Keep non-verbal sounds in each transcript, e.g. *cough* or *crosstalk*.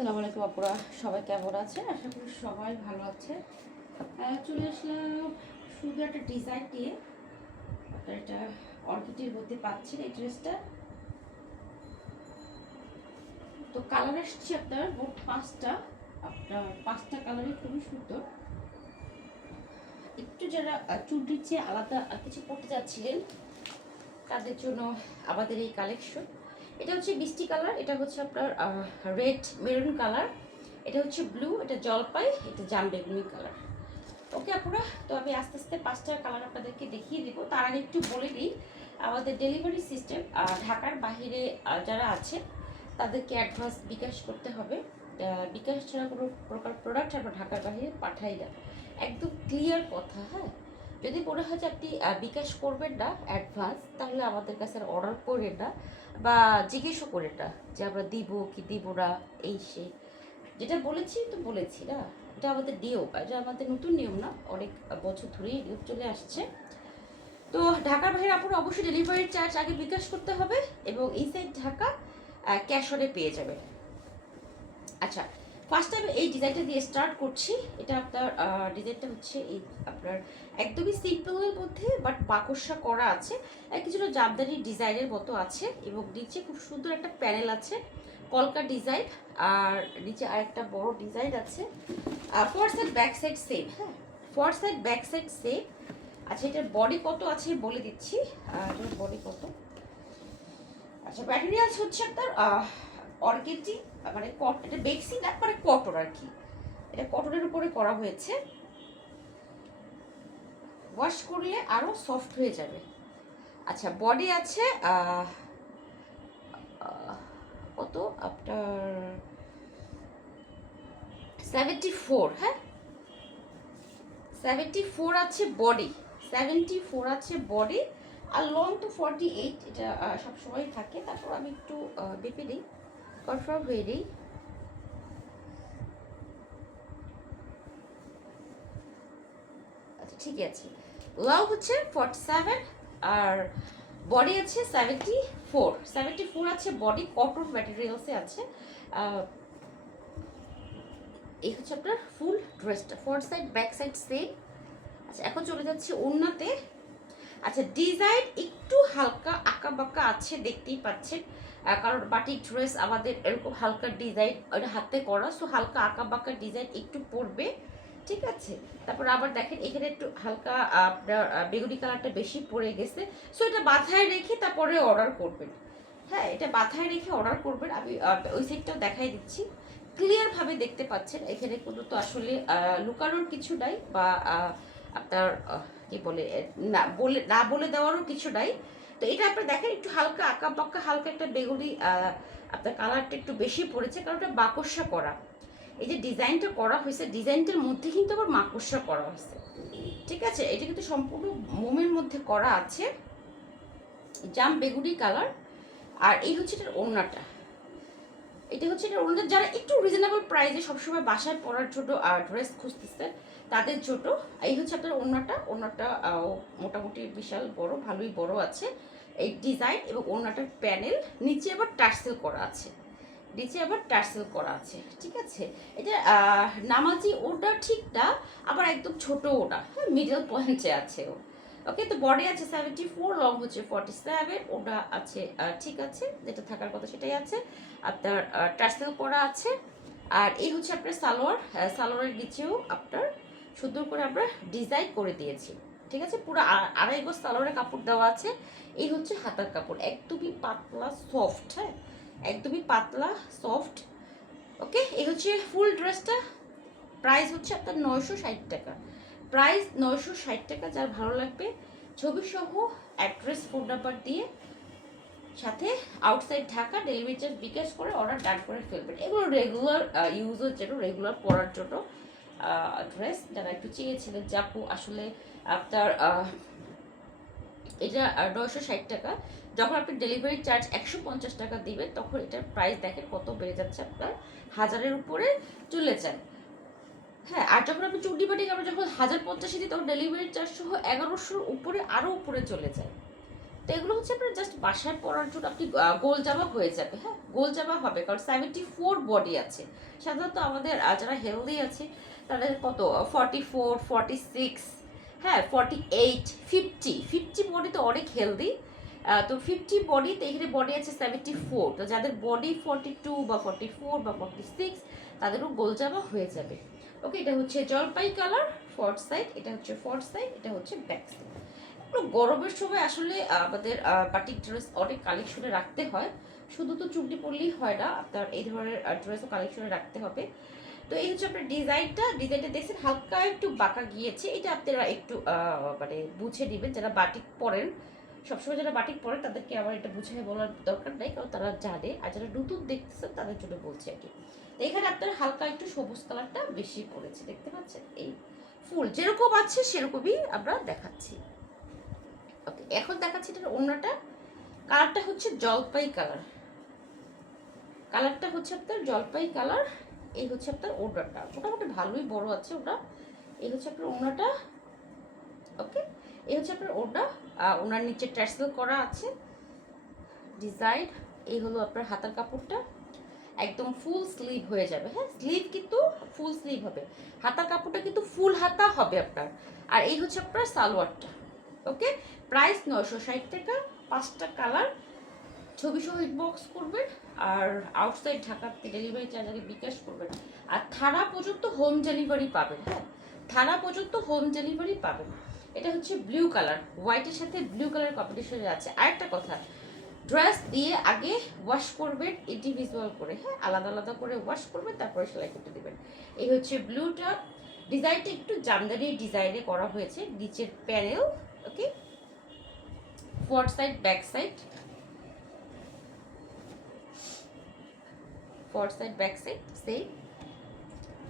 আসসালামু আলাইকুম আপুরা, সবাই কেমন আছেন? আশা করি সবাই ভালো আছে। চলে আসলাম শুধু একটা ডিজাইন দিয়ে এটা অর্কিডের মধ্যে পাচ্ছেন এই ড্রেসটা। তো কালার আসছে আপনার, মোট পাঁচটা। আপনার পাঁচটা কালারই খুবই সুন্দর। একটু যারা চুটির চেয়ে আলাদা কিছু পড়তে যাচ্ছিলেন তাদের জন্য আমাদের এই কালেকশন এটা হচ্ছে মিষ্টি কালার এটা হচ্ছে আপনার রেড মেরুন কালার এটা হচ্ছে ব্লু এটা জলপাই এটা জাম বেগুনি কালার। ওকে আপুরা তো আমি আস্তে আস্তে পাঁচটা কালার আপনাদেরকে দেখিয়ে দিব। তার আগে একটু বলে দিই আমাদের ডেলিভারি সিস্টেম ঢাকার আহ, যারা আছে তাদেরকে অ্যাডভান্স বিকাশ করতে হবে। বিকাশ ছাড়া কোনো প্রকার প্রোডাক্ট আমরা ঢাকার বাইরে পাঠাই না। একদম ক্লিয়ার কথা হ্যাঁ? যদি মনে হয় যে আপনি বিকাশ করবেন না অ্যাডভান্স তাহলে আমাদের কাছে অর্ডার করেন না বা জিজ্ঞেসও করেন না যে আমরা দিব কি দিব না, এই সে। যেটা বলেছি তো বলেছি না? এটা আমাদের নিয়ম এটা আমাদের নতুন নিয়ম না? অনেক বছর ধরেই নিয়ম চলে আসছে। তো ঢাকার বাইরে আপনার অবশ্যই ডেলিভারি চার্জ আগে বিকাশ করতে হবে এবং ইনসাইড ঢাকা ক্যাশ অনে পেয়ে যাবেন। আচ্ছা ফার্স্ট আমি এই ডিজাইনটা দিয়ে স্টার্ট করছি। এটা আপনার ডিজাইনটা হচ্ছে এই আপনার একদমই সিম্পলের মধ্যে বাট বাকসা করা আছে। কিছুটা জামদানি ডিজাইনের মতো আছে এবং নিচে খুব সুন্দর একটা প্যানেল আছে, কলকা ডিজাইন আর নিচে আরেকটা বড় ডিজাইন আছে। আর four side back side same হ্যাঁ? Four side back side same আচ্ছা এটার বডি কত আছে বলে দিচ্ছি। বডি কত? আচ্ছা ম্যাটেরিয়ালস হচ্ছে আপনার অর্গেন্টি মানে কট এটা বেক্সি না মানে কটন আর কি। এটা কটনের উপরে করা হয়েছে। ওয়াশ করলে আরও সফট হয়ে যাবে। আচ্ছা বডি আছে কত? আপনার সেভেন্টি ফোর হ্যাঁ? সেভেন্টি ফোর আছে বডি সেভেন্টি ফোর আছে বডি আর লং তো ফর্টি এইট এটা সবসময় থাকে। তারপর আমি একটু আহ, মেপে হয়ে নিই আচ্ছা ঠিক আছে। লং হচ্ছে ফর্টি সেভেন আর বডি আছে সেভেন্টি ফোর সেভেন্টি ফোর আছে বডি কটন ম্যাটেরিয়ালসে আছে। এই হচ্ছে আপনার ফুল ড্রেসটা front side back side same আচ্ছা এখন চলে যাচ্ছি ওড়নাতে। আচ্ছা ডিজাইন একটু হালকা আঁকা বাঁকা আছে, দেখতেই পাচ্ছেন। কারণ বাটিক ড্রেস আমাদের এরকম হালকা ডিজাইন ওটা হাতে করা সো হালকা আঁকা বাঁকা ডিজাইন একটু পড়বে ঠিক আছে? তারপর আবার দেখেন, এখানে একটু হালকা আপনার বেগুনি কালারটা বেশি পড়ে গেছে সো এটা মাথায় রেখে তারপরে অর্ডার করবেন। হ্যাঁ এটা মাথায় রেখে অর্ডার করবেন। আমি ওই সাইডটাও দেখাই দিচ্ছি। ক্লিয়ারভাবে দেখতে পাচ্ছেন, এখানে কোনো তো আসলে লুকানোর কিছু নাই বা আপনার কি বলে, না বলে না বলে দেওয়ারও কিছু নাই। তো এটা আপনি দেখেন, একটু হালকা আঁকা বাঁকা হালকা একটা বেগুনি আপনার কালারটা একটু বেশি পড়েছে, কারণ এটা বাকসা করা। এই যে ডিজাইনটা করা হয়েছে, ডিজাইনটার মধ্যে কিন্তু আবার মাকসা করা হয়েছে। ঠিক আছে? এটা কিন্তু সম্পূর্ণ মোমের মধ্যে করা আছে। জাম বেগুনি কালার আর এই হচ্ছে এটার ওড়নাটা। এটা হচ্ছে এটা ওনাদের যারা একটু রিজনেবল প্রাইসে সবসময় বাসায় পরার জন্য ড্রেস খুঁজতেছে তাদের ছোট এই হচ্ছে আপনার ওড়নাটা। আহ, মোটামুটি বিশাল বড় ভালোই বড় আছে। এই ডিজাইন এবং ওড়নাটার প্যানেল। নিচে আবার টার্সেল করা আছে। নিচে আবার টার্সেল করা আছে ঠিক আছে? এটা নামাজি ওটা ঠিক না আবার একদম ছোট ওটা হ্যাঁ মিডল পয়েন্টে আছে ও। ওকে তো বডি আছে সেভেন্টি ফোর লং হচ্ছে ফর্টি সেভেন ওটা আছে ঠিক আছে? যেটা থাকার কথা সেটাই আছে। আপনার টার্সেল করা আছে। আর এই হচ্ছে আপনার সালোয়ার সালোয়ারের নিচেও আপনার সুন্দর করে আমরা ডিজাইন করে দিয়েছি। ঠিক আছে? পুরো আড়াই গজ সালোয়ারের কাপড় দেওয়া আছে। এই হচ্ছে হাতার কাপড়। একদমই পাতলা সফট হ্যাঁ? একদমই পাতলা সফট ওকে এই হচ্ছে ফুল ড্রেসটা প্রাইস হচ্ছে আপনার নয়শো ষাট টাকা। প্রাইস নয়শো ষাট টাকা, যার ভালো লাগবে ছবি সহ অ্যাড্রেস ফোন নাম্বার দিয়ে সাথে outside Dhaka delivery charge bKash করে অর্ডার ডান করে ফেলবেন। এগুলো রেগুলার ইউজের জন্য রেগুলার পরার জন্য। ড্রেস যারা একটু চেয়েছিলেন জাপু আসলে আপনার এটা নয়শো ষাট টাকা। যখন আপনি ডেলিভারি চার্জ একশো পঞ্চাশ টাকা দিবেন, তখন এটার প্রাইস দেখেন কত বেড়ে যাচ্ছে আপনার হাজারের উপরে চলে যায় হ্যাঁ আর যখন আপনি চুটি পাটি আমরা যখন হাজার পঞ্চাশে দিই, তখন ডেলিভারি চার্জ সহ এগারোশোর উপরে আরও উপরে চলে যায়। তো এগুলো হচ্ছে আপনার জাস্ট বাসায় পরার জন্য আপনি গোল জামা হয়ে যাবে হ্যাঁ? গোল জামা হবে, কারণ সেভেন্টি ফোর বডি আছে। সাধারণত আমাদের যারা হেলদি আছে, তাদের কত? ফর্টি ফোর ফর্টি সিক্স হ্যাঁ forty eight fifty fifty body তো অনেক হেলদি তো ফিফটি বডি তো এখানে বডি আছে সেভেন্টি ফোর তো যাদের বডি ফর্টি টু বা ফর্টি ফোর বা ফর্টি সিক্স তাদেরও গোল জামা হয়ে যাবে। ওকে এটা হচ্ছে জলপাই কালার ফর্ট সাইড এটা হচ্ছে ফর্ট সাইড এটা হচ্ছে ব্যাক সাইড গরমের সময় আসলে আমাদের বাটিক ড্রেস অনেক কালেকশনে রাখতে হয়। শুধু তো চুমটি পরলেই হয় না, আপনার এই ধরনের ড্রেসও কালেকশনে রাখতে হবে। তো এই হচ্ছে আপনার ডিজাইনটা ডিজাইনটা দেখছেন, হালকা একটু বাঁকা গিয়েছে। এটা আপনারা একটু মানে বুঝে নেবেন, যারা বাটিক পরেন। সবসময় যারা বাটিক পরে তাদেরকে আমার এটা বুঝিয়ে বলার দরকার নেই, কারণ তারা জানে, আর যারা নতুন দেখতেছেন, তাদের জন্য বলছি আর কি। এখানে আপনার হালকা একটু সবুজ কালারটা বেশি পড়েছে দেখতে পাচ্ছেন? এই ফুল যেরকম আছে, সেরকমই আমরা দেখাচ্ছি। এখন দেখাচ্ছি এটার অন্যটা কালারটা হচ্ছে জলপাই কালার। কালারটা হচ্ছে আপনার জলপাই কালার, এই হচ্ছে আপনার ওড়নাটা। মোটামুটি ভালোই বড় আছে ওটা এই হচ্ছে আপনার ওড়নাটা। ওকে? এই হচ্ছে আপনার ওড়না। ওনার নিচে ট্যাসেল করা আছে। ডিজাইন। এই হলো আপনার হাতার কাপড়টা। একদম ফুল স্লিভ হয়ে যাবে। হ্যাঁ স্লিভ কিন্তু ফুল স্লিভ হবে। হাতার কাপড়টা কিন্তু ফুল হাতা হবে আপনার। আর এই হচ্ছে আপনার সালোয়ারটা। ওকে? প্রাইস নয়শো ষাট টাকা। পাঁচটা কালার। ছবি সহ বক্স করবেন আর আউটসাইড ঢাকাতে ডেলিভারি চার্জ আগে বিকাশ করবেন আর থানা পর্যন্ত হোম ডেলিভারি পাবেন হ্যাঁ? থানা পর্যন্ত হোম ডেলিভারি পাবেন এটা হচ্ছে ব্লু কালার হোয়াইটের সাথে ব্লু কালার কম্বিনেশনে আছে। আরেকটা কথা ড্রেস দিয়ে আগে ওয়াশ করবেন ইন্ডিভিজুয়াল করে হ্যাঁ? আলাদা আলাদা করে ওয়াশ করবেন তারপরে সেলাই করতে দেবেন। এই হচ্ছে ব্লুটা ডিজাইনটা একটু জামদানি ডিজাইনে করা হয়েছে, নিচের panel okay front side back side front side back side সেই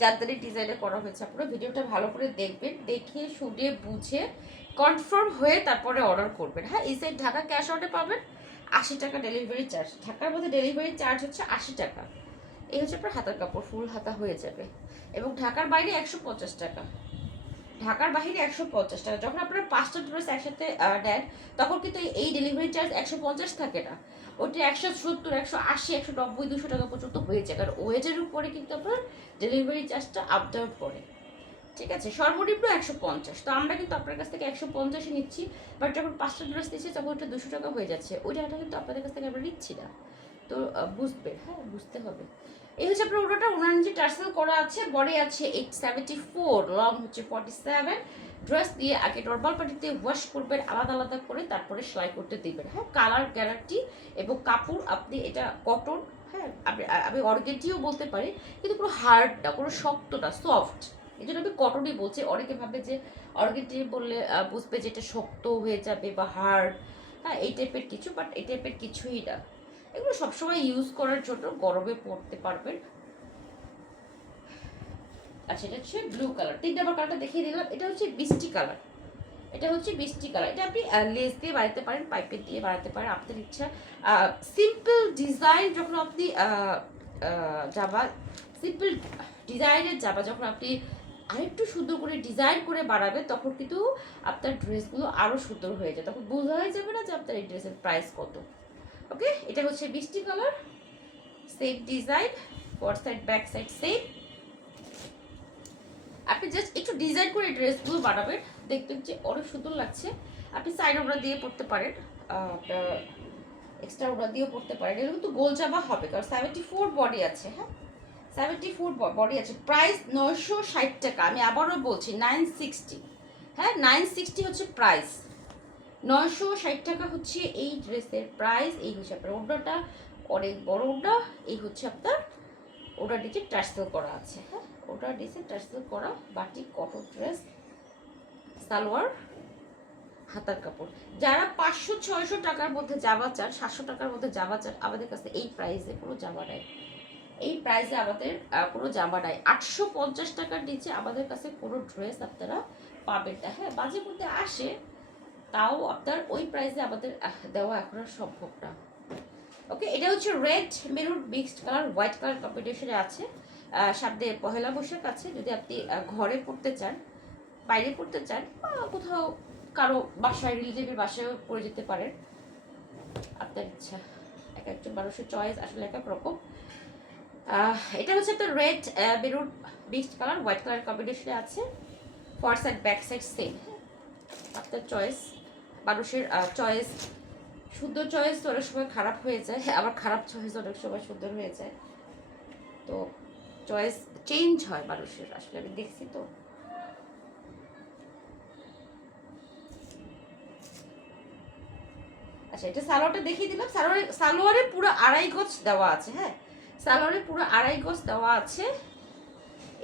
জামদানি ডিজাইনে করা হয়েছে আপনারা ভিডিওটা ভালো করে দেখবেন দেখে শুনে, বুঝে কনফার্ম হয়ে তারপরে অর্ডার করবেন। হ্যাঁ এই সাইড ঢাকা ক্যাশ অর্ডারে পাবেন, আশি টাকা ডেলিভারি চার্জ ঢাকার মধ্যে ডেলিভারি চার্জ হচ্ছে আশি টাকা। এই হচ্ছে আপনার হাতার কাপড় ফুল হাতা হয়ে যাবে। এবং ঢাকার বাইরে একশো পঞ্চাশ টাকা। ঢাকার বাইরে একশো পঞ্চাশ টাকা। যখন আপনারা পাঁচটা ড্রেস একসাথে নেন, তখন কিন্তু এই ডেলিভারি চার্জ একশো পঞ্চাশ থাকে না। ওটা একশো সত্তর, একশো আশি, একশো নব্বই, দুশো টাকা পর্যন্ত হয়ে যায়। কারণ ওয়েজের উপরে কিন্তু আপনার ডেলিভারি চার্জটা আপ ডাউন করে। ঠিক আছে? সর্বনিম্ন একশো পঞ্চাশ। তো আমরা কিন্তু আপনার কাছ থেকে একশো পঞ্চাশে নিচ্ছি। বাট যখন পাঁচটা ড্রেস নিচ্ছি তখন ওটা দুশো টাকা হয়ে যাচ্ছে। ওই টাকাটা কিন্তু আপনাদের কাছ থেকে আমরা নিচ্ছি না। তো বুঝবে। হ্যাঁ বুঝতে হবে। এই হচ্ছে আপনার ওটা ওনার নিচে টার্সেল করা আছে, বডি আছে এইট সেভেন্টি ফোর লং হচ্ছে ফর্টি সেভেন ড্রেস দিয়ে আগে নর্মাল পাটিতে ওয়াশ করবেন, আলাদা আলাদা করে তারপরে সেলাই করতে দেবেন। হ্যাঁ কালার গ্যারান্টি এবং কাপড়, আপনি এটা কটন হ্যাঁ আপনি, আমি অর্গেটিও বলতে পারি, কিন্তু কোনো হার্ড না, কোনো শক্ত না সফট এই জন্য আমি কটনই বলছি। অনেকে ভাবে যে অর্গেটি বললে বুঝবে যে এটা শক্ত হয়ে যাবে বা হার্ড হ্যাঁ এই টাইপের কিছু বাট এই টাইপের কিছুই না। এগুলো সবসময় ইউজ করার জন্য গরমে পড়তে পারবেন। আচ্ছা এটা হচ্ছে ব্লু কালার তিন নাম্বার কালারটা দেখিয়ে দিলাম। এটা হচ্ছে বৃষ্টি কালার এটা হচ্ছে বৃষ্টি কালার এটা আপনি লেস দিয়ে বাড়াতে পারেন পাইপের দিয়ে বাড়াতে পারেন, আপনার ইচ্ছা। সিম্পল ডিজাইন যখন আপনি জামা সিম্পল ডিজাইনের জামা যখন আপনি আরেকটু সুন্দর করে ডিজাইন করে বাড়াবেন তখন কিন্তু আপনার ড্রেসগুলো আরও সুন্দর হয়ে যায়। তখন বোঝাই যাবে না যে আপনার এই ড্রেসের প্রাইস কত। ওকে? এটা হচ্ছে বৃষ্টি colour. Same design front side back side same আপনি জাস্ট একটু ডিজাইন করে ড্রেসগুলো বানাবেন। দেখবেন যে অনেক সুন্দর লাগছে। আপনি সাইড ওড়না দিয়ে পড়তে পারেন। এক্সট্রা ওড়না দিয়েও পড়তে পারেন। এগুলো কিন্তু গোল জামা হবে, কারণ সেভেন্টি ফোর বডি আছে হ্যাঁ? সেভেন্টি ফোর বডি আছে। প্রাইস নয়শো ষাট টাকা। আমি আবারও বলছি নাইন সিক্সটি হ্যাঁ? নাইন সিক্সটি হচ্ছে প্রাইস নয়শো ষাট টাকা হচ্ছে এই ড্রেসের প্রাইস এই হচ্ছে আপনার ওড়নাটা, অনেক বড় ওড়না, এই হচ্ছে আপনার ওটা নিচে টার্সেল করা আছে হ্যাঁ? ওটা নিচে টার্সেল করা বাটিক কটন ড্রেস সালোয়ার, হাতার কাপড়। যারা পাঁচশো, ছয়শো টাকার মধ্যে জামা চান, সাতশো টাকার মধ্যে জামা চান, আমাদের কাছে এই প্রাইসে কোনো জামা নাই। এই প্রাইসে আমাদের কোনো জামা নাই। আটশো পঞ্চাশ টাকার নিচে আমাদের কাছে কোনো ড্রেস আপনারা পাবেন না হ্যাঁ? মাঝে মধ্যে আসে তাও আপনার ওই প্রাইসে আমাদের দেওয়া এখন আর সম্ভব না। ওকে এটা হচ্ছে red maroon mixed colour white colour কম্বিনেশনে আছে। সামনে পহেলা বৈশাখ আছে, যদি আপনি ঘরে পড়তে চান, বাইরে পড়তে চান, বা কোথাও কারও বাসায় রিলেটিভের বাসায় পড়ে যেতে পারেন। আপনার ইচ্ছা, এক একজন মানুষের চয়েস আসলে এক এক রকম। এটা হচ্ছে একটা red maroon mixed colour white colour কম্বিনেশনে আছে। Front side back side same আপনার চয়েস মানুষের চয়েস সুন্দর চয়েস তো অনেক সময় খারাপ হয়ে যায়, *laughs* আবার খারাপ চয়েস অনেক সময় সুন্দর হয়ে যায়। তো চয়েস চেঞ্জ হয় মানুষের, আসলে আমি দেখছি তো। আচ্ছা এটা সালোয়ারটা দেখিয়ে দিলাম। সালোয়ারে সালোয়ারে পুরো আড়াই গজ দেওয়া আছে হ্যাঁ? সালোয়ারে পুরো আড়াই গজ দেওয়া আছে।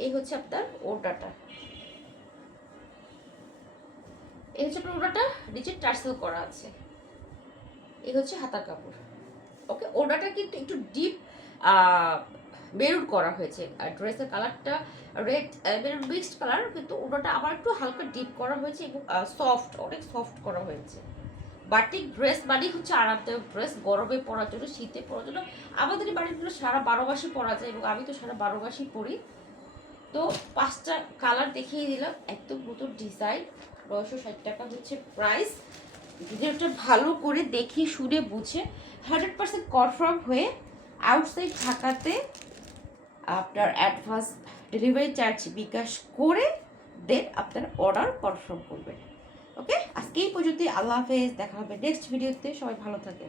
এই হচ্ছে আপনার ওড়নাটা। এই হচ্ছে ওড়নাটা নিচে টার্সেল করা আছে। এই হচ্ছে হাতার কাপড়। ওকে, ওড়নাটা কিন্তু একটু ডিপ মেরুন করা হয়েছে। আর ড্রেসের কালারটা রেড মেরুন মিক্সড কালার কিন্তু ওড়নাটা আবার একটু হালকা ডিপ করা হয়েছে এবং সফট অনেক সফট করা হয়েছে। বাটিক ড্রেস মানে হচ্ছে আরামদায়ক ড্রেস গরমে পরার জন্য, শীতে পরার জন্য। আমাদের বাড়িগুলো সারা বারো মাসই পরা যায় এবং আমি তো সারা বারো মাসই পরি। তো পাঁচটা কালার দেখিয়ে দিলাম, একদম নতুন ডিজাইন নয়শো ষাট টাকা হচ্ছে প্রাইস ভিডিওটা ভালো করে দেখে, শুনে, বুঝে হান্ড্রেড পার্সেন্ট কনফার্ম হয়ে আউটসাইড ঢাকাতে আপনার অ্যাডভান্স ডেলিভারি চার্জ বিকাশ করে দেন আপনার অর্ডার কনফার্ম করবেন। ওকে আজকে এই পর্যন্ত আল্লাহ হাফেজ। দেখা হবে নেক্সট ভিডিওতে সবাই ভালো থাকে